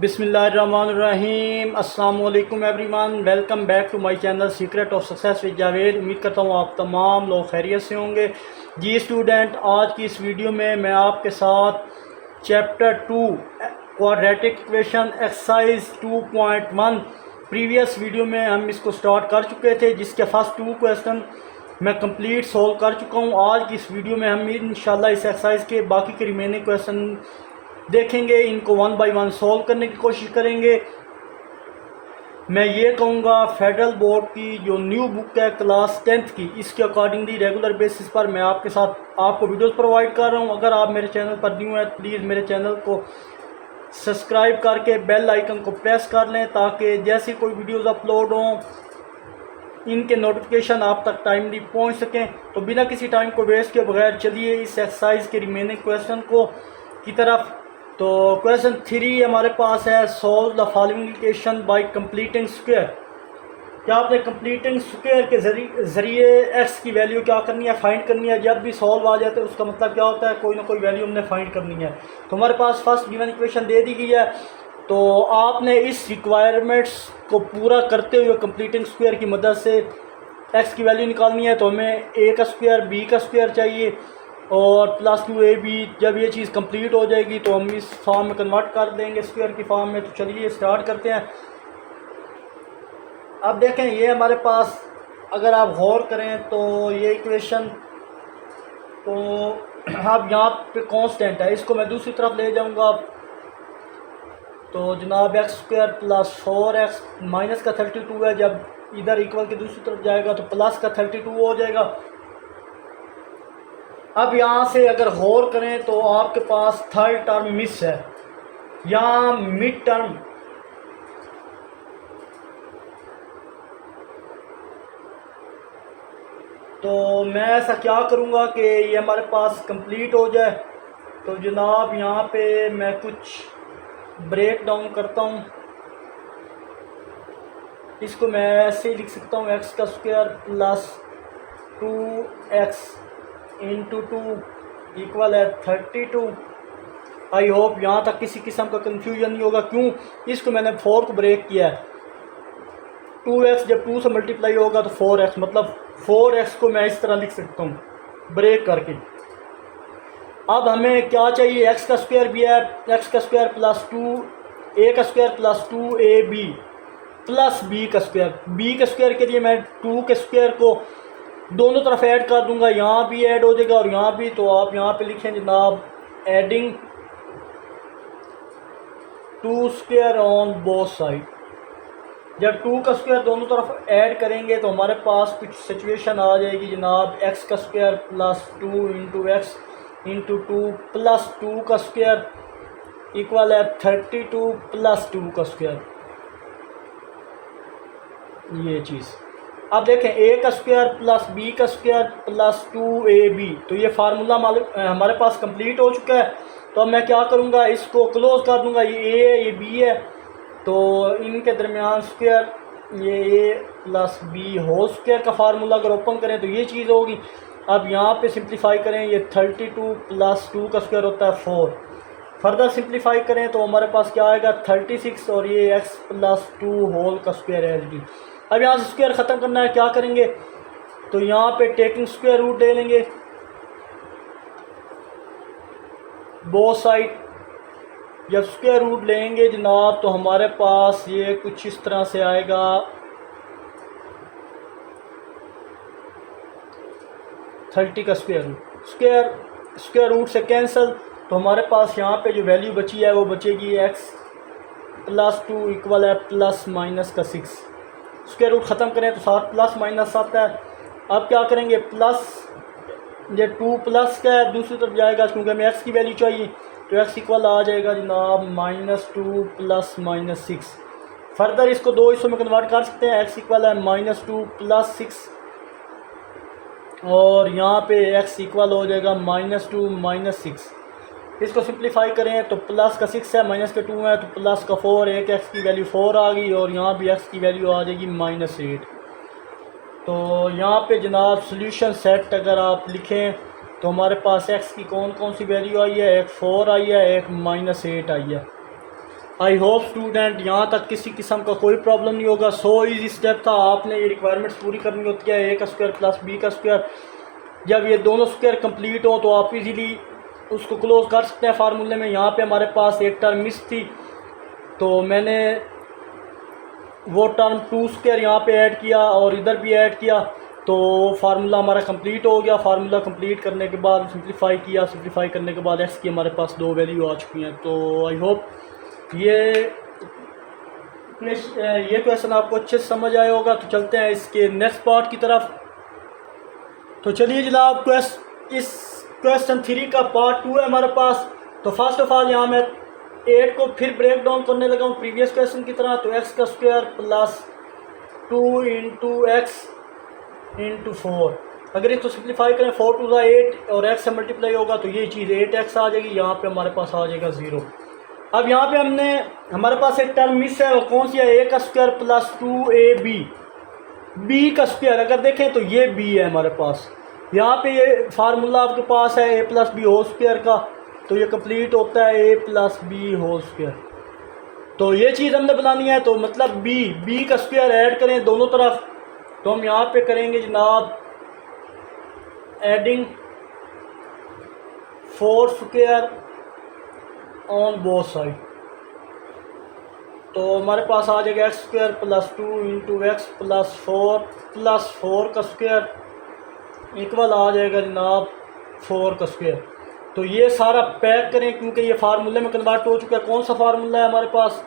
बिस्मिल्लाहिर्रहमानिर्रहीम। अस्सलाम वालेकुम everyone, welcome back to my channel secret of success with Javed. उम्मीद करता हूँ आप तमाम लोग खैरियत से होंगे। जी स्टूडेंट, आज की इस वीडियो में मैं आपके साथ chapter 2 quadratic equation exercise 2.1 previous video में हम इसको स्टार्ट कर चुके थे, जिसके फर्स्ट 2 क्वेश्चन मैं कंप्लीट सोल्व कर चुका हूँ। आज की इस वीडियो में हम इंशाल्लाह इस एक्सरसाइज के बाकी के रिमेनिंग क्वेश्चन देखेंगे, इनको वन बाय वन सॉल्व करने की कोशिश करेंगे। मैं ये कहूँगा फेडरल बोर्ड की जो न्यू बुक है क्लास 10th की, इसके अकॉर्डिंगली रेगुलर बेसिस पर मैं आपके साथ आपको वीडियोस प्रोवाइड कर रहा हूँ। अगर आप मेरे चैनल पर न्यू हैं, प्लीज़ मेरे चैनल को सब्सक्राइब करके बेल आइकन को प्रेस कर लें, ताकि जैसे कोई वीडियोस अपलोड हों इनके नोटिफिकेशन आप तक टाइमली पहुँच सकें। तो बिना किसी टाइम को वेस्ट के बगैर चलिए इस एक्सरसाइज के रिमेनिंग क्वेश्चन को की तरफ। तो क्वेश्चन 3 हमारे पास है, solve the following equation by completing square. क्या आपने कंप्लीटिंग स्क्वायर के जरिए एक्स की वैल्यू क्या करनी है, फाइंड करनी है। जब भी सॉल्व आ जाते हैं उसका मतलब क्या होता है, कोई ना कोई वैल्यू हमने फाइंड करनी है। तो हमारे पास फर्स्ट गिवन इक्वेशन दे दी गई है, तो आपने इस रिक्वायरमेंट्स को पूरा करते हुए कंप्लीटिंग स्क्वायर की मदद से एक्स की वैल्यू निकालनी है। तो हमें ए का स्क्वायर बी का स्क्वायर चाहिए और प्लस 2ab। जब ये चीज़ कंप्लीट हो जाएगी तो हम इस फॉर्म में कन्वर्ट कर देंगे स्क्वायर की फॉर्म में। तो चलिए स्टार्ट करते हैं। अब देखें, ये हमारे पास अगर आप गौर करें तो ये इक्वेशन, तो अब यहाँ पे कांस्टेंट है, इसको मैं दूसरी तरफ ले जाऊँगा। तो जनाब x square plus 4x minus का 32 है, जब इधर इक्वल के दूसरी तरफ जाएगा तो प्लस का 32 हो जाएगा। अब यहाँ से अगर गौर करें तो आपके पास थर्ड टर्म मिस है, यहाँ मिड टर्म तो मैं ऐसा क्या करूँगा कि ये हमारे पास कंप्लीट हो जाए। तो जनाब यहाँ पे मैं कुछ ब्रेक डाउन करता हूँ, इसको मैं ऐसे ही लिख सकता हूँ, एक्स का square plus 2x into 2 equal है 32। आई होप यहाँ तक किसी किस्म का कंफ्यूजन नहीं होगा। क्यों, इसको मैंने 4 को ब्रेक किया है। 2x जब 2 से मल्टीप्लाई होगा तो 4x, मतलब 4x को मैं इस तरह लिख सकता हूँ ब्रेक करके। अब हमें क्या चाहिए, x का स्क्वायर भी है, x का स्क्वायर प्लस 2a का square plus 2ab plus b का स्क्वायर। b के स्क्वायर के लिए मैं 2 के स्क्वायर को दोनों तरफ ऐड कर दूंगा, यहाँ भी ऐड हो जाएगा और यहाँ भी। तो आप यहाँ पे लिखें जनाब adding 2 square on both side. जब 2 का स्क्वायर दोनों तरफ ऐड करेंगे तो हमारे पास कुछ सिचुएशन आ जाएगी जनाब, एक्स का square plus 2 into x into 2 plus 2 का स्क्वायर इक्वल है 32 प्लस 2 का स्क्वायर, ये चीज़। अब देखें, ए का स्क्वायर प्लस बी का स्क्वायर प्लस 2ab, तो ये फार्मूला हमारे पास कंप्लीट हो चुका है। तो अब मैं क्या करूँगा, इसको क्लोज कर दूँगा। ये ए है, ये बी है, तो इनके दरमियान स्क्वायर, ये ए प्लस बी होल स्क्वायर का फार्मूला अगर ओपन करें तो ये चीज़ होगी। अब यहाँ पे सिंप्लीफाई करें, ये 32 प्लस 2 का स्क्वायर होता है 4। फर्दर सिंप्लीफाई करें तो हमारे पास क्या आएगा 36, और ये x प्लस 2 होल का स्क्वायर है। अब यहाँ से स्क्वायर ख़त्म करना है, क्या करेंगे, तो यहाँ पे टेकिंग स्क्वायर रूट ले लेंगे बोथ साइड। जब स्क्वायर रूट लेंगे जनाब तो हमारे पास ये कुछ इस तरह से आएगा, 30 का स्क्वायर रूट। स्क्वायर रूट से कैंसिल, तो हमारे पास यहाँ पे जो वैल्यू बची है वो बचेगी x प्लस 2 इक्वल है प्लस माइनस का 6। स्क्वायर रूट ख़त्म करें तो 7 प्लस माइनस 7 है। अब क्या करेंगे, प्लस ये 2 प्लस का है, दूसरी तरफ जाएगा क्योंकि हमें x की वैल्यू चाहिए, तो x इक्वल आ जाएगा जनाब -2 प्लस -6। फर्दर इसको दो हिस्सों में कन्वर्ट कर सकते हैं, x इक्वल है -2 प्लस 6, और यहाँ पे x इक्वल हो जाएगा -2 -6। इसको सिंप्लीफाई करें तो प्लस का 6 है, माइनस का 2 है, तो प्लस का 4, एक x की वैल्यू 4 आ गई, और यहाँ भी x की वैल्यू आ जाएगी -8। तो यहाँ पे जनाब सोल्यूशन सेट अगर आप लिखें तो हमारे पास x की कौन कौन सी वैल्यू आई है, एक 4 आई है, एक -8 आई है। आई होप स्टूडेंट यहाँ तक किसी किस्म का कोई प्रॉब्लम नहीं होगा। सो इजी स्टेप था, आपने ये रिक्वायरमेंट्स पूरी करनी होती है। ए का स्क्वायर प्लस बी का स्क्वायर, जब ये दोनों स्क्वायर कंप्लीट हो तो आप इजीली उसको क्लोज कर सकते हैं फार्मूले में। यहाँ पे हमारे पास एक टर्म मिस थी तो मैंने वो टर्म टू स्क्वायर यहाँ पे ऐड किया और इधर भी ऐड किया, तो फार्मूला हमारा कंप्लीट हो गया। फार्मूला कंप्लीट करने के बाद सिंप्लीफाई किया, सिंप्लीफाई करने के बाद एक्स की हमारे पास दो वैल्यू आ चुकी हैं। तो आई होप ये क्वेश्चन आपको अच्छे से समझ आया होगा। तो चलते हैं इसके नेक्स्ट पार्ट की तरफ। तो चलिए जनाब, इस क्वेश्चन 3 का पार्ट 2 है हमारे पास। तो फर्स्ट ऑफ ऑल यहाँ मैं 8 को फिर ब्रेक डाउन करने लगा हूँ प्रीवियस क्वेश्चन की तरह। तो एक्स का square plus 2 into x into 4, अगर इसको सिंप्लीफाई करें 4 टू ज़ा 8 और एक्स से मल्टीप्लाई होगा तो ये चीज़ 8x आ जाएगी। यहाँ पे हमारे पास आ जाएगा 0। अब यहाँ पे हमारे पास एक टर्म मिस है, वो कौन सी है? ए का स्क्वायर प्लस 2ab, बी का स्क्वायर अगर देखें तो ये बी है हमारे पास। यहाँ पे ये फार्मूला आपके पास है a plus b whole square का, तो ये कंप्लीट होता है a plus b whole square. तो ये चीज़ हमने बनानी है, तो मतलब बी का स्क्वायर ऐड करें दोनों तरफ। तो हम यहाँ पे करेंगे जनाब adding 4 square on both side. तो हमारे पास आ जाएगा x square plus 2 into x plus 4 का स्क्वायर इक्वल आ जाएगा जनाब 4 का स्क्वायर। तो ये सारा पैक करें क्योंकि ये फार्मूले में कन्वर्ट हो चुका है। कौन सा फार्मूला है हमारे पास?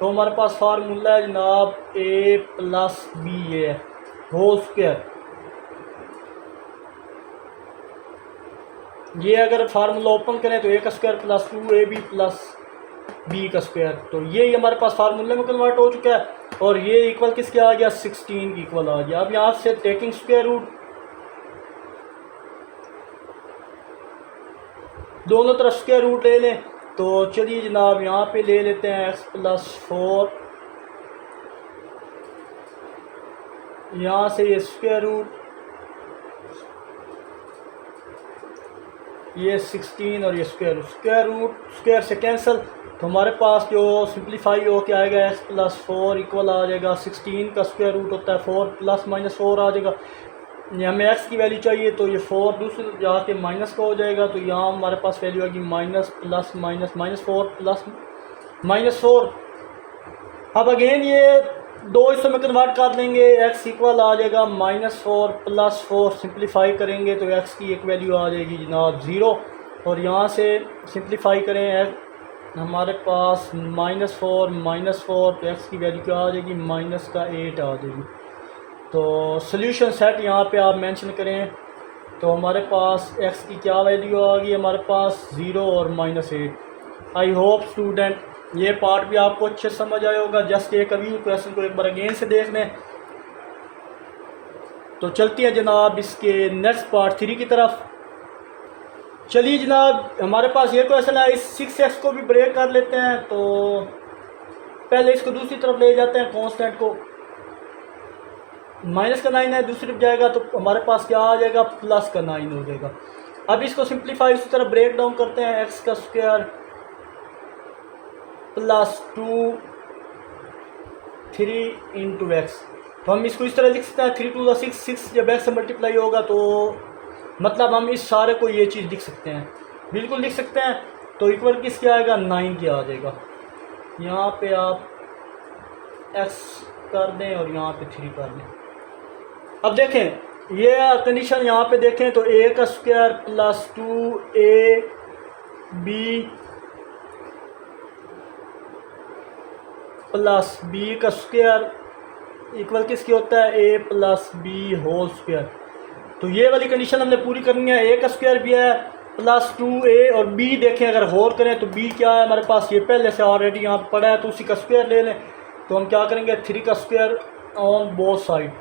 तो हमारे पास फार्मूला है जनाब ए प्लस बी है होल स्क्वायर। ये अगर फार्मूला ओपन करें तो ए का square plus 2ab plus b का स्क्वायर, तो ये हमारे पास फार्मूले में कन्वर्ट हो चुका है। और ये इक्वल किसके आ गया? 16 की इक्वल आ गया। अब यहाँ से टेकिंग स्क्वायर रूट दोनों तरफ स्क्वायर रूट ले लें। तो चलिए जनाब यहाँ पे ले लेते हैं एक्स प्लस 4, यहाँ से ये स्क्वायर रूट, ये 16 और ये स्क्वायर रूट स्क्वायर से कैंसिल। तो हमारे पास जो सिंप्लीफाई हो के आएगा एक्स प्लस 4 इक्वल आ जाएगा 16 का स्क्वायर रूट होता है 4 प्लस माइनस 4 आ जाएगा। हमें एक्स की वैल्यू चाहिए तो ये 4 दूसरी जाके माइनस का हो जाएगा। तो यहाँ हमारे पास वैल्यू आएगी minus plus minus 4 plus minus 4। अब अगेन ये दो हिस्सों में कन्वर्ट कर देंगे, एक्स इक्वल आ जाएगा -4 प्लस 4। सिंप्लीफाई करेंगे तो एक्स की एक वैल्यू आ जाएगी जनाब 0। और यहाँ से सिंप्लीफाई करें हमारे पास -4 तो एक्स की वैल्यू क्या आ जाएगी? -8 आ जाएगी। तो सॉल्यूशन सेट यहाँ पे आप मेंशन करें तो हमारे पास एक्स की क्या वैल्यू आ गई? हमारे पास 0 और -8। आई होप स्टूडेंट ये पार्ट भी आपको अच्छे समझ आया होगा। जस्ट एक अभी क्वेश्चन को एक बार अगेन से देख लें। तो चलती है जनाब इसके नेक्स्ट पार्ट 3 की तरफ। चलिए जनाब, हमारे पास ये क्वेश्चन है, इस 6x को भी ब्रेक कर लेते हैं। तो पहले इसको दूसरी तरफ ले जाते हैं, कांस्टेंट को माइनस का 9 है दूसरी तरफ जाएगा तो हमारे पास क्या आ जाएगा? प्लस का 9 हो जाएगा। अब इसको सिंप्लीफाई उसी तरह ब्रेक डाउन करते हैं, एक्स का स्क्वायर प्लस 2 3 इंटू एक्स। तो हम इसको इस तरह लिख सकते हैं 3 टू 6 जब एक्स से मल्टीप्लाई होगा तो मतलब हम इस सारे को ये चीज़ लिख सकते हैं, बिल्कुल लिख सकते हैं। तो इक्वल किसके आएगा? 9 के आ जाएगा। यहाँ पे आप एक्स कर दें और यहाँ पे 3 कर दें। अब देखें ये कंडीशन यहाँ पे देखें तो ए का square plus 2ab plus b का स्क्वायर इक्वल किसकी होता है? A plus b whole square. तो ये वाली कंडीशन हमने पूरी करनी है। ए का स्क्वायर भी है प्लस 2a और बी देखें अगर गौर करें तो बी क्या है हमारे पास? ये पहले से ऑलरेडी यहाँ पड़ा है तो उसी का स्क्वायर ले लें। तो हम क्या करेंगे? 3 का स्क्वायर ऑन बोथ साइड,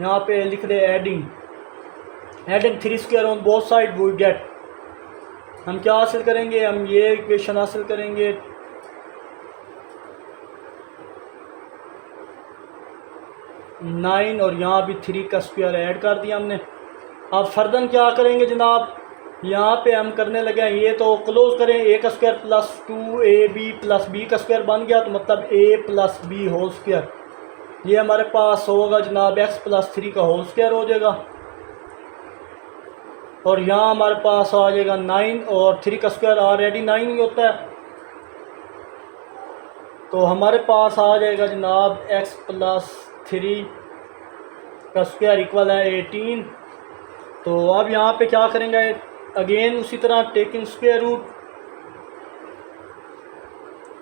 यहाँ पे लिख दे adding 3 square on both side we get. हम क्या हासिल करेंगे? हम ये इक्वेशन हासिल करेंगे 9 और यहाँ भी 3 का स्क्वायर ऐड कर दिया हमने। अब फर्दर क्या करेंगे जनाब? यहाँ पे हम करने लगे हैं, ये तो क्लोज करें, ए का square plus 2ab plus b का स्क्वायर बन गया, तो मतलब a plus b whole square. ये हमारे पास होगा जनाब x प्लस 3 का होल स्क्वायर हो जाएगा, और यहाँ हमारे पास आ जाएगा 9, और 3 का स्क्वायर ऑलरेडी 9 ही होता है, तो हमारे पास आ जाएगा जनाब x प्लस 3 का स्क्वायर इक्वल है 18। तो अब यहाँ पे क्या करेंगे, अगेन उसी तरह टेकिंग स्क्वायर रूट,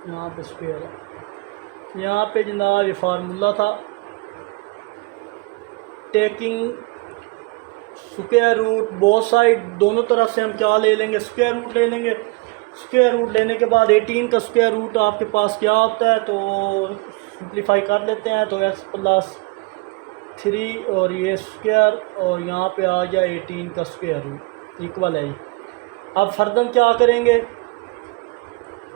यहाँ पे स्क्वायर है, यहाँ पे जनाब ये फार्मूला था, taking square root both side, दोनों तरफ से हम क्या ले लेंगे, स्क्वायर रूट ले लेंगे। स्क्वायर रूट लेने के बाद 18 का स्क्वायर रूट आपके पास क्या होता है, तो सिंप्लीफाई कर लेते हैं, तो x प्लस 3 और ये स्क्वायर, और यहाँ पे आ गया 18 का स्क्वायर रूट इक्वल है। अब फर्दर क्या करेंगे,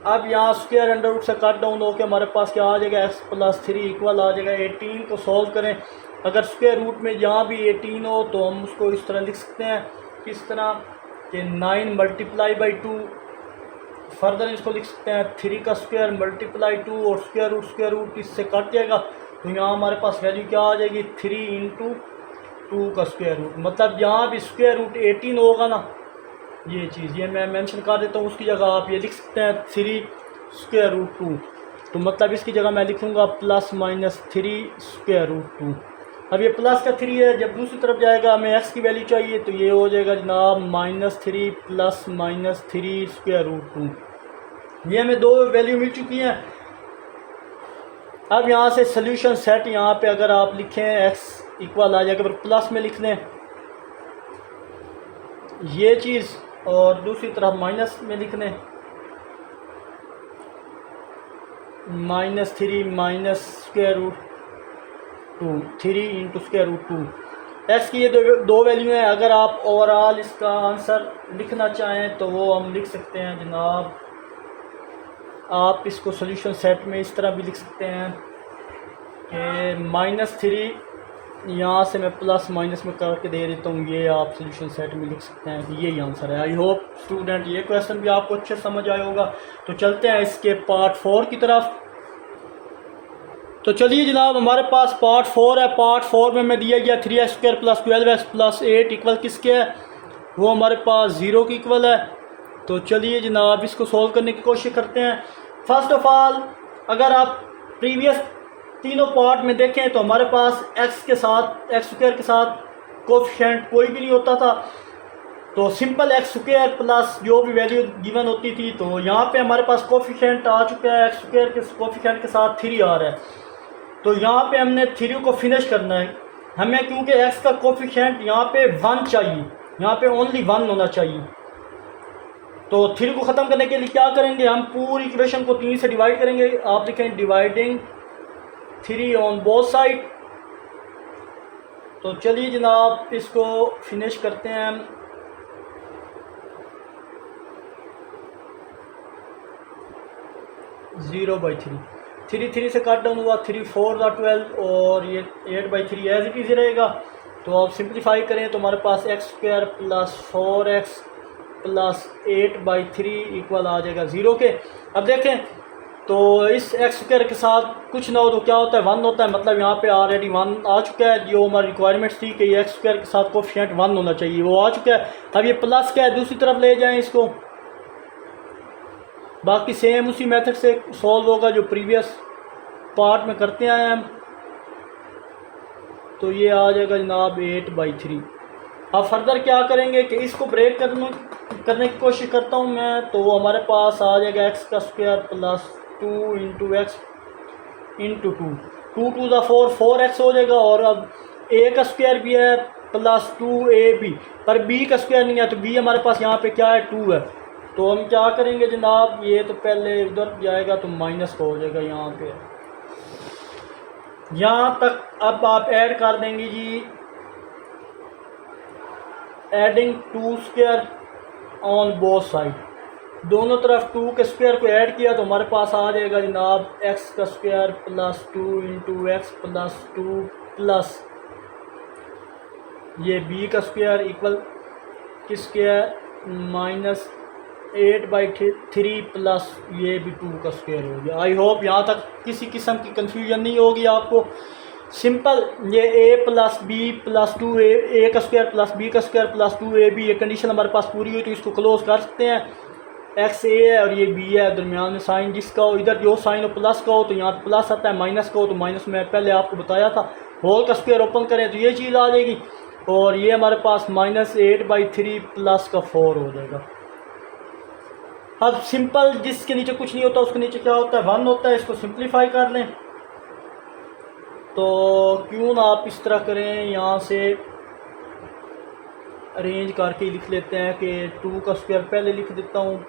अब यहाँ स्क्वायर अंडर रूट से कट डाउन होकर हमारे पास क्या आ जाएगा, x प्लस 3 इक्वल आ जाएगा 18 को सॉल्व करें। अगर स्क्वायर रूट में जहाँ भी 18 हो तो हम उसको इस तरह लिख सकते हैं, किस तरह कि 9 मल्टीप्लाई बाई 2, फर्दर इसको लिख सकते हैं 3 का स्क्वायर मल्टीप्लाई 2, और स्क्वायर रूट इससे कट जाएगा, तो यहाँ हमारे पास वैल्यू क्या आ जाएगी, 3 इंटू 2 का स्क्वायर रूट। मतलब यहाँ भी स्क्वायर रूट 18 होगा ना, ये चीज़ ये मैं मेंशन कर देता हूँ, उसकी जगह आप ये लिख सकते हैं 3 स्क्वायर रूट 2, तो मतलब इसकी जगह मैं लिखूँगा प्लस माइनस 3 स्क्वायर रूट 2। अब ये प्लस का 3 है, जब दूसरी तरफ जाएगा हमें x की वैल्यू चाहिए, तो ये हो जाएगा जनाब -3 प्लस -3 स्क्वायर रूट 2। ये हमें दो वैल्यू मिल चुकी हैं। अब यहाँ से सोल्यूशन सेट, यहाँ पे अगर आप लिखें x इक्वल आ जाएगा, फिर प्लस में लिख लें ये चीज़, और दूसरी तरफ माइनस में लिख लें -3 minus square root 2, 3 into square root 2। X की ये दो वैल्यू हैं। अगर आप ओवरऑल इसका आंसर लिखना चाहें तो वो हम लिख सकते हैं जनाब, आप इसको सॉल्यूशन सेट में इस तरह भी लिख सकते हैं कि -3, यहाँ से मैं प्लस माइनस में करके दे देता हूँ, ये आप सॉल्यूशन सेट में लिख सकते हैं कि यही आंसर है। आई होप स्टूडेंट ये क्वेश्चन भी आपको अच्छे समझ आया होगा। तो चलते हैं इसके पार्ट 4 की तरफ। तो चलिए जनाब, हमारे पास पार्ट 4 है। पार्ट 4 में मैं दिया गया 3x² plus 12x plus 8 equal किसके है, वो हमारे पास 0 की इक्वल है। तो चलिए जनाब इसको सॉल्व करने की कोशिश करते हैं। फर्स्ट ऑफ ऑल, अगर आप प्रीवियस तीनों पार्ट में देखें तो हमारे पास x² के साथ कोफिशिएंट कोई भी नहीं होता था, तो सिंपल x² प्लस जो भी वैल्यू गिवन होती थी, तो यहाँ पे हमारे पास कोफिशिएंट आ चुका है, x² के कोफिशिएंट के साथ 3 आ रहा है। तो यहाँ पे हमने 3 को फिनिश करना है हमें, क्योंकि x का कोफिशिएंट यहाँ पे 1 चाहिए, यहाँ पे ओनली 1 होना चाहिए। तो 3 को ख़त्म करने के लिए क्या करेंगे, हम पूरी इक्वेशन को 3 से डिवाइड करेंगे। आप लिखें डिवाइडिंग 3 ऑन बोथ साइड। तो चलिए जनाब इसको फिनिश करते हैं हम। जीरो बाई 3 से कट डाउन हुआ, 3 4 12, और ये 8/3 एज इट इज़ रहेगा। तो आप सिंप्लीफाई करें तो हमारे पास x² plus 4x plus 8/3 equal आ जाएगा 0 के। अब देखें तो इस x² के साथ कुछ ना हो तो क्या होता है, 1 होता है, मतलब यहाँ पे ऑलरेडी 1 आ चुका है। जो हमारी रिक्वायरमेंट्स थी कि ये x² के साथ कोफिशिएंट 1 होना चाहिए, वो आ चुका है। अब ये प्लस क्या है, दूसरी तरफ ले जाएं इसको, बाकी सेम उसी मेथड से सॉल्व होगा जो प्रीवियस पार्ट में करते आए हम। तो ये आ जाएगा जनाब 8/3। अब फर्दर क्या करेंगे कि इसको ब्रेक करने की कोशिश करता हूँ मैं, तो वो हमारे पास आ जाएगा x² plus 2 into x into 2 2 ज़ा 4 4x हो जाएगा। और अब a का स्क्वायर भी है प्लस 2ab, पर b का स्क्वायर नहीं है, तो b हमारे पास यहाँ पे क्या है, 2 है। तो हम क्या करेंगे जनाब, ये तो पहले उधर जाएगा तो माइनस का हो जाएगा यहाँ पे, यहाँ तक। अब आप ऐड कर देंगे जी, एडिंग 2² ऑन बोथ साइड, दोनों तरफ 2 के स्क्वायर को ऐड किया तो हमारे पास आ जाएगा जनाब x² plus 2 into x plus 2 plus ये b का स्क्वायर इक्वल किसके है, -8/3 प्लस ये भी 2 का स्क्वायर हो गया। आई होप यहाँ तक किसी किस्म की कंफ्यूजन नहीं होगी आपको। सिंपल ये a plus B plus 2a का स्क्वायर प्लस b का स्क्वायर प्लस 2ab, ये कंडीशन हमारे पास पूरी हुई तो इसको क्लोज कर सकते हैं। x a है और ये b है, दरमियान में साइन जिसका हो, इधर जो साइन हो प्लस का हो तो यहाँ प्लस आता है, माइनस का हो तो माइनस, में पहले आपको बताया था। होल का स्क्वायर ओपन करें तो ये चीज़ आ जाएगी और ये हमारे पास -8/3 प्लस का 4 हो जाएगा। अब सिंपल जिसके नीचे कुछ नहीं होता उसके नीचे क्या होता है, 1 होता है। इसको सिंप्लीफाई कर लें तो क्यों ना आप इस तरह करें, यहाँ से अरेंज करके लिख लेते हैं कि 2 का स्क्वायर पहले लिख देता हूँ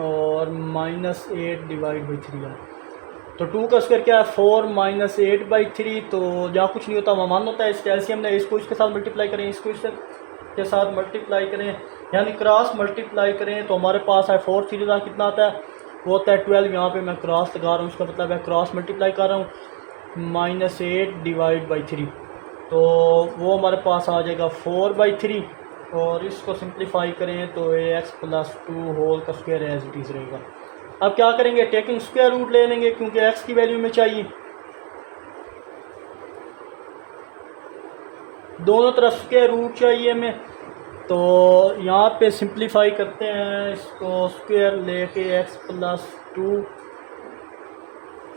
और -8/3 है। तो 2 का स्क्वायर क्या है, 4 -8/3, तो जहाँ कुछ नहीं होता वहाँ 1 होता है। इसके एलसीएम ने इसको इसके साथ मल्टीप्लाई करें, इसको इसके साथ मल्टीप्लाई करें, यानी क्रॉस मल्टीप्लाई करें तो हमारे पास है 4 3 कितना आता है, वो होता है 12। यहाँ पे मैं क्रॉस लगा रहा हूँ, इसका मतलब है क्रॉस मल्टीप्लाई कर रहा हूँ, -8/3, तो वो हमारे पास आ जाएगा 4/3। और इसको सिंप्लीफाई करें तो ax + 2 होल का स्क्वायर एज इट इज़ रहेगा। अब क्या करेंगे, टेकिंग स्क्वायर रूट ले लेंगे क्योंकि x की वैल्यू में चाहिए, दोनों तरफ स्क्वायर रूट चाहिए हमें। तो यहाँ पे सिंप्लीफाई करते हैं, इसको स्क्वायर लेके x + 2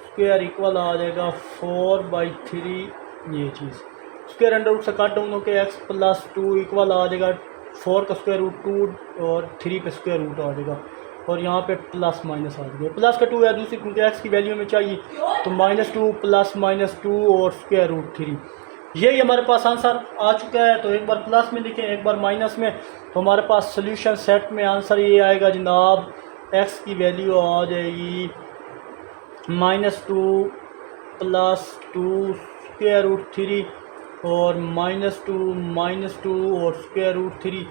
स्क्वायर इक्वल आ जाएगा 4/3, ये चीज़ स्क्वायर अंडर रूट से कट डाउन होकर x + 2 इक्वल आ जाएगा 4 का स्क्वायर रूट 2 और 3 पे स्क्वायर रूट आ जाएगा और यहाँ पे प्लस माइनस आ जाएगा। प्लस का 2 है दूसरी क्योंकि x की वैल्यू में चाहिए, तो -2 + -2 और स्क्वायर रूट 3, यही हमारे पास आंसर आ चुका है। तो एक बार प्लस में लिखें एक बार माइनस में, तो हमारे पास सोल्यूशन सेट में आंसर ये आएगा जनाब, x की वैल्यू आ जाएगी -2 + 2 स्क्वायर रूट 3 और -2 और स्क्वायर रूट 3,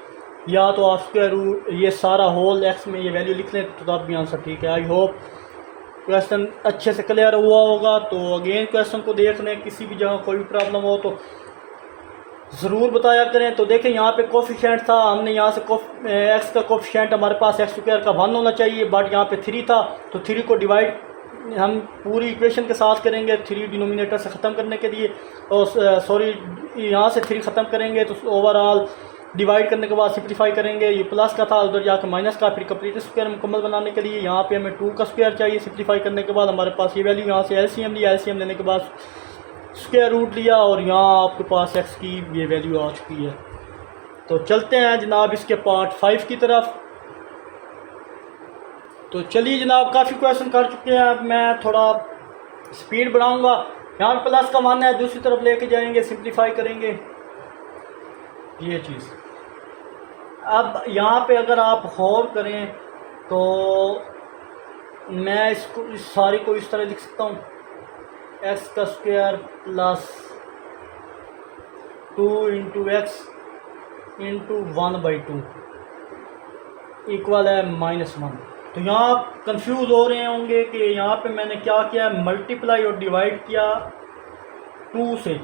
या तो आप स्क्वायर रूट ये सारा होल x में ये वैल्यू लिख लें तो तब भी आंसर ठीक है। आई होप क्वेश्चन अच्छे से क्लियर हुआ होगा। तो अगेन क्वेश्चन को देख लें, किसी भी जगह कोई प्रॉब्लम हो तो ज़रूर बताया करें। तो देखें यहाँ पे कोफिशिएंट था, हमने यहाँ से x का कोफिशिएंट हमारे पास x² का 1 होना चाहिए, बट यहाँ पे 3 था, तो 3 को डिवाइड हम पूरी इक्वेशन के साथ करेंगे 3 डिनोमिनेटर से ख़त्म करने के लिए, और सॉरी यहाँ से 3 ख़त्म करेंगे तो ओवरऑल डिवाइड करने के बाद सिंप्लीफाई करेंगे, ये प्लस का था उधर जाकर माइनस का, फिर कंप्लीट स्क्वायर मुकम्मल बनाने के लिए यहाँ पे हमें 2 का स्क्वायर चाहिए। सिंप्लीफाई करने के बाद हमारे पास ये वैल्यू, यहाँ से एलसीएम लिया, एलसीएम लेने के बाद स्क्वायर रूट लिया और यहाँ आपके पास x की ये वैल्यू आ चुकी है। तो चलते हैं जनाब इसके पार्ट 5 की तरफ। तो चलिए जनाब, काफ़ी क्वेश्चन कर चुके हैं, अब मैं थोड़ा स्पीड बढ़ाऊंगा। यहाँ पे प्लस का मान है, दूसरी तरफ लेके जाएंगे, सिंप्लीफाई करेंगे ये चीज़। अब यहाँ पे अगर आप गौर करें तो मैं इसको इस सारी को इस तरह लिख सकता हूँ, x का स्क्वायर प्लस 2 × x × 1/2 इक्वल है -1। तो यहाँ आप कंफ्यूज हो रहे होंगे कि यहाँ पे मैंने क्या किया, मल्टीप्लाई और डिवाइड किया 2 से।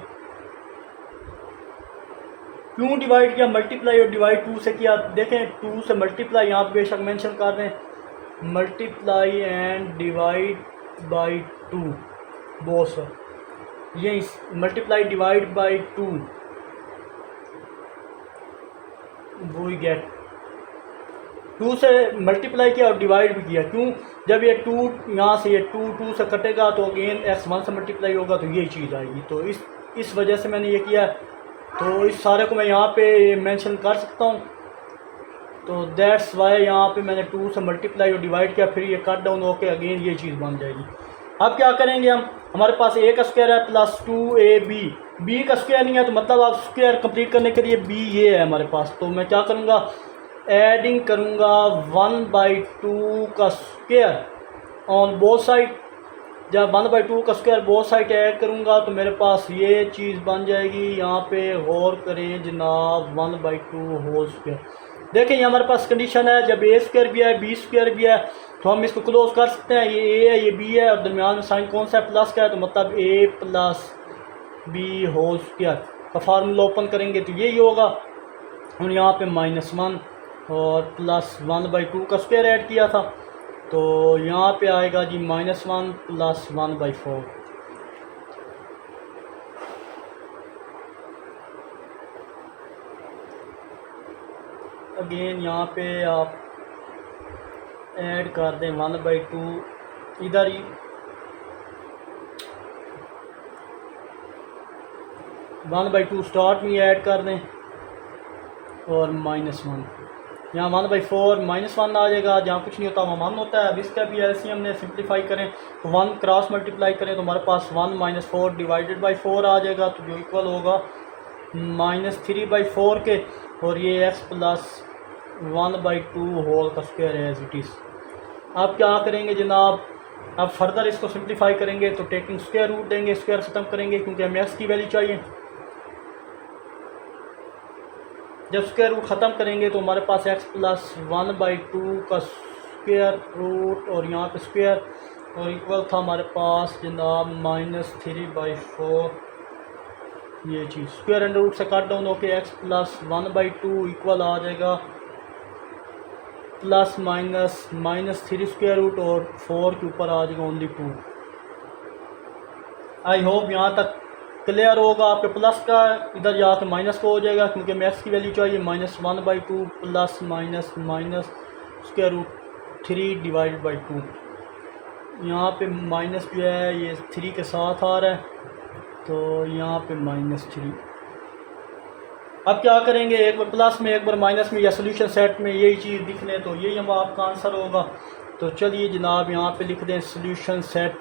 क्यों डिवाइड किया, मल्टीप्लाई और डिवाइड 2 से किया, देखें 2 से मल्टीप्लाई यहाँ पे बेशक मेंशन कर रहे हैं, multiply and divide by 2 both, ये multiply divide by 2 we get 2 से मल्टीप्लाई किया और डिवाइड भी किया। क्यों, जब ये 2 यहाँ से ये 2 से कटेगा तो अगेन x 1 से मल्टीप्लाई होगा तो यही चीज़ आएगी। तो इस वजह से मैंने ये किया। तो इस सारे को मैं यहाँ पे मेंशन कर सकता हूँ। तो दैट्स वाई यहाँ पे मैंने 2 से मल्टीप्लाई और डिवाइड किया, फिर ये कट डाउन होके अगेन ये चीज़ बन जाएगी। अब क्या करेंगे हम, हमारे पास a का स्क्वायर है प्लस 2ab, b का स्क्वायर नहीं है तो मतलब आप स्क्वायर कंप्लीट करने के लिए b ये है हमारे पास। तो मैं क्या करूँगा, एडिंग करूँगा 1/2 का स्क्वायर ऑन बोथ साइड। जब 1/2 का स्क्वायर बोथ साइड ऐड करूँगा तो मेरे पास ये चीज़ बन जाएगी। यहाँ पे गौर करें जनाब, 1/2 होल स्क्वायर। देखें ये हमारे पास कंडीशन है, जब a² भी है b² भी है तो हम इसको क्लोज कर सकते हैं। ये a है, ये b है और दरमियान में साइन कौन सा है, प्लस का है, तो मतलब a + b होल स्क्वायर का फार्मूला ओपन करेंगे तो यही होगा। और यहाँ पे -1 और प्लस 1/2 का स्क्वायर ऐड किया था, तो यहाँ पे आएगा जी -1 प्लस 1/4। अगेन यहाँ पे आप ऐड कर दें 1/2, इधर ही 1/2 स्टार्ट में ऐड कर दें और -1। यहाँ 1/4 -1 आ जाएगा, जहाँ कुछ नहीं होता वहाँ 1 होता है। अब इसका भी एलसीएम ने सिंप्लीफाई करें तो 1 क्रॉस मल्टीप्लाई करें तो हमारे पास 1 - 4 डिवाइडेड बाई 4 आ जाएगा, तो जो इक्वल होगा -3/4 के, और ये x प्लस 1/2 होल का स्क्वायर है एज इट इज़। आप क्या करेंगे जनाब, अब फर्दर इसको सिंप्लीफाई करेंगे तो टेकिंग स्क्वायर रूट देंगे, स्क्वायर ख़त्म करेंगे क्योंकि हमें x की वैल्यू चाहिए। जब स्क्वायर रूट ख़त्म करेंगे तो हमारे पास x प्लस 1/2 का स्क्वायर रूट और यहाँ पे स्क्वायर, और इक्वल था हमारे पास जनाब -3/4। ये चीज़ स्क्वायर अंडर रूट से कट डाउन होके x प्लस 1/2 इक्वल आ जाएगा प्लस -3 स्क्वायर रूट और 4 के ऊपर आ जाएगा ओनली 2। आई होप यहाँ तक क्लियर होगा। आपके प्लस का इधर जाकर माइनस को हो जाएगा क्योंकि मैक्स की वैल्यू चाहिए, -1/2 plus minus square root 3 divide by 2। यहाँ पे माइनस जो है ये 3 के साथ आ रहा है, तो यहाँ पे -3। अब क्या करेंगे, एक बार प्लस में एक बार माइनस में या सोल्यूशन सेट में यही चीज़ दिख लें तो यही हम आपका आंसर होगा। तो चलिए जनाब यहाँ पे लिख दें सोल्यूशन सेट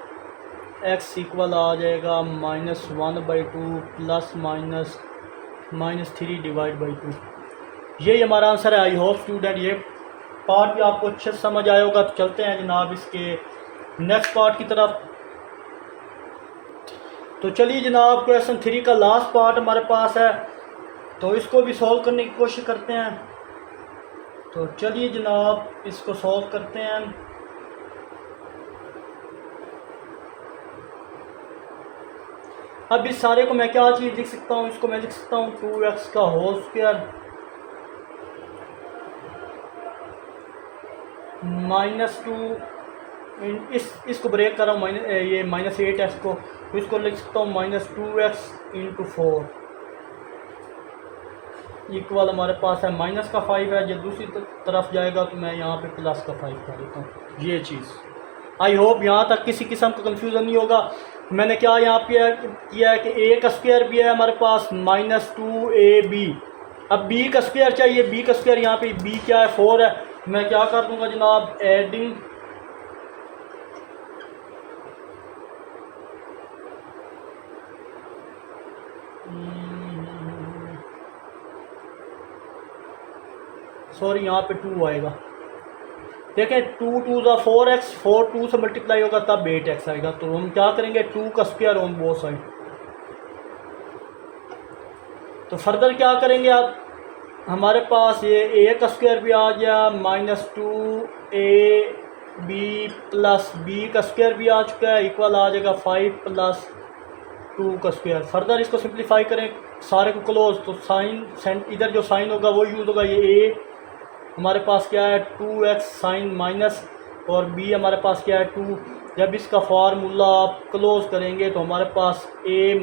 x इक्वल आ जाएगा -1/2 प्लस -3 डिवाइड बाई 2। यही हमारा आंसर है। आई होप स्टूडेंट ये पार्ट भी आपको अच्छे से समझ आया होगा। तो चलते हैं जनाब इसके नेक्स्ट पार्ट की तरफ। तो चलिए जनाब क्वेश्चन 3 का लास्ट पार्ट हमारे पास है, तो इसको भी सॉल्व करने की कोशिश करते हैं। तो चलिए जनाब इसको सॉल्व करते हैं। अब इस सारे को मैं क्या चीज़ लिख सकता हूँ, इसको मैं लिख सकता हूँ 2x का होल स्क्वायर -2 इसको ब्रेक कर रहा हूँ ये -8x को, तो इसको लिख सकता हूँ -2x × 4 इक्वल हमारे पास है -5 है। जब दूसरी तरफ जाएगा तो मैं यहाँ पे +5 कर देता हूँ। ये चीज़ आई होप यहाँ तक किसी किस्म का कंफ्यूजन नहीं होगा। मैंने क्या यहाँ पे किया है कि a का स्क्वायर भी है हमारे पास -2ab। अब b का स्क्वायर चाहिए, b का स्क्वायर यहाँ पे b क्या है 4 है। मैं क्या कर दूंगा जनाब, एडिंग सॉरी यहाँ पे 2 आएगा। देखें 2 2 ज़ा 4x, 4 2 से मल्टीप्लाई होगा तब 8x आएगा। तो हम क्या करेंगे 2 का स्क्वायर ऑन बोथ साइड। तो फर्दर क्या करेंगे आप, हमारे पास ये a का स्क्वायर भी आ गया -2ab प्लस b का स्क्वायर भी आ चुका है, इक्वल आ जाएगा 5 + 2 का स्क्वायर। फर्दर इसको सिंप्लीफाई करें सारे को क्लोज, तो साइन इधर जो साइन होगा वो यूज़ होगा। ये a हमारे पास क्या है 2x साइन माइनस, और b हमारे पास क्या है 2। जब इसका फार्मूला आप क्लोज करेंगे तो हमारे पास a -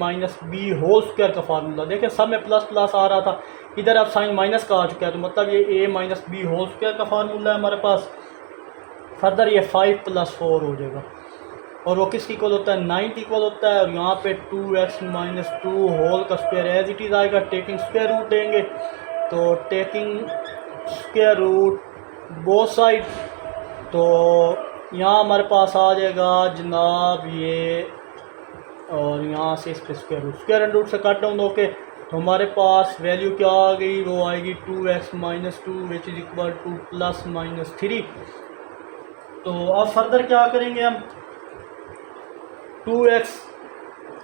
b होल स्क्वायर का फार्मूला, देखें सब में प्लस प्लस आ रहा था, इधर अब साइन माइनस का आ चुका है, तो मतलब ये a - b होल स्क्वायर का फार्मूला है हमारे पास। फर्दर ये 5 + 4 हो जाएगा, और वो किसकी इक्वल होता है 9 की इक्वल होता है। और यहाँ पे 2x - 2 होल का स्क्वायर एज इट इज़ आएगा। टेकिंग स्क्वायर रूट देंगे, तो taking square root both side, तो यहाँ हमारे पास आ जाएगा जनाब ये, और यहाँ से इस पर स्क्वायर अंडर रूट से कट डाउन होके तो हमारे पास वैल्यू क्या आ गई, वो आएगी 2x - 2 which is equal to +-3। तो अब फर्दर क्या करेंगे हम, 2x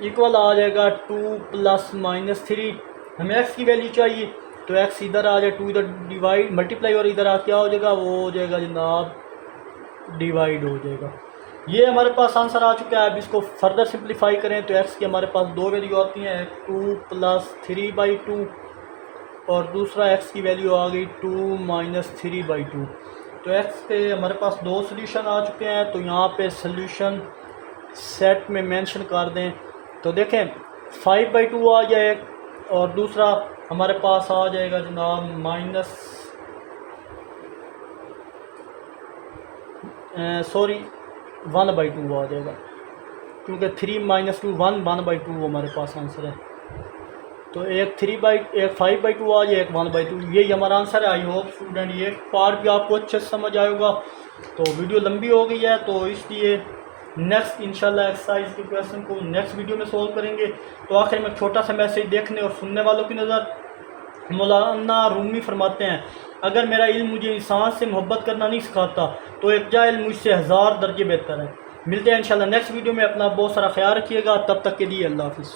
इक्वल आ जाएगा 2 + -3। हमें x की वैल्यू चाहिए, तो x इधर आ जाए, 2 इधर डिवाइड मल्टीप्लाई और इधर आ क्या हो जाएगा, वो हो जाएगा जनाब डिवाइड हो जाएगा। ये हमारे पास आंसर आ चुका है। अब इसको फर्दर सिंप्लीफाई करें तो x की हमारे पास 2 वैल्यू आती हैं, 2 + 3/2 और दूसरा x की वैल्यू आ गई 2 - 3/2। तो x के हमारे पास दो सोल्यूशन आ चुके हैं, तो यहाँ पे सोल्यूशन सेट में मेंशन कर दें। तो देखें 5/2 आ जाए और दूसरा हमारे पास आ जाएगा जनाब सॉरी 1/2 आ जाएगा, क्योंकि 3 - 2 1/2 हमारे पास आंसर है। तो एक 5/2 आ जाए, एक 1/2, यही हमारा आंसर है। आई होप स्टूडेंट ये पार्ट भी आपको अच्छे से समझ आएगा। तो वीडियो लंबी हो गई है, तो इसलिए नेक्स्ट इंशाल्लाह एक्सरसाइज के क्वेश्चन को नेक्स्ट वीडियो में सॉल्व करेंगे। तो आखिर में छोटा सा मैसेज देखने और सुनने वालों की नज़र। मौलाना रूमी फरमाते हैं, अगर मेरा इल्म मुझे इंसान से मोहब्बत करना नहीं सिखाता तो एक जाहिल मुझसे 1000 दर्जे बेहतर है। मिलते हैं इंशाल्लाह नेक्स्ट वीडियो में। अपना बहुत सारा ख्याल रखिएगा, तब तक के लिए अल्लाह हाफिज़।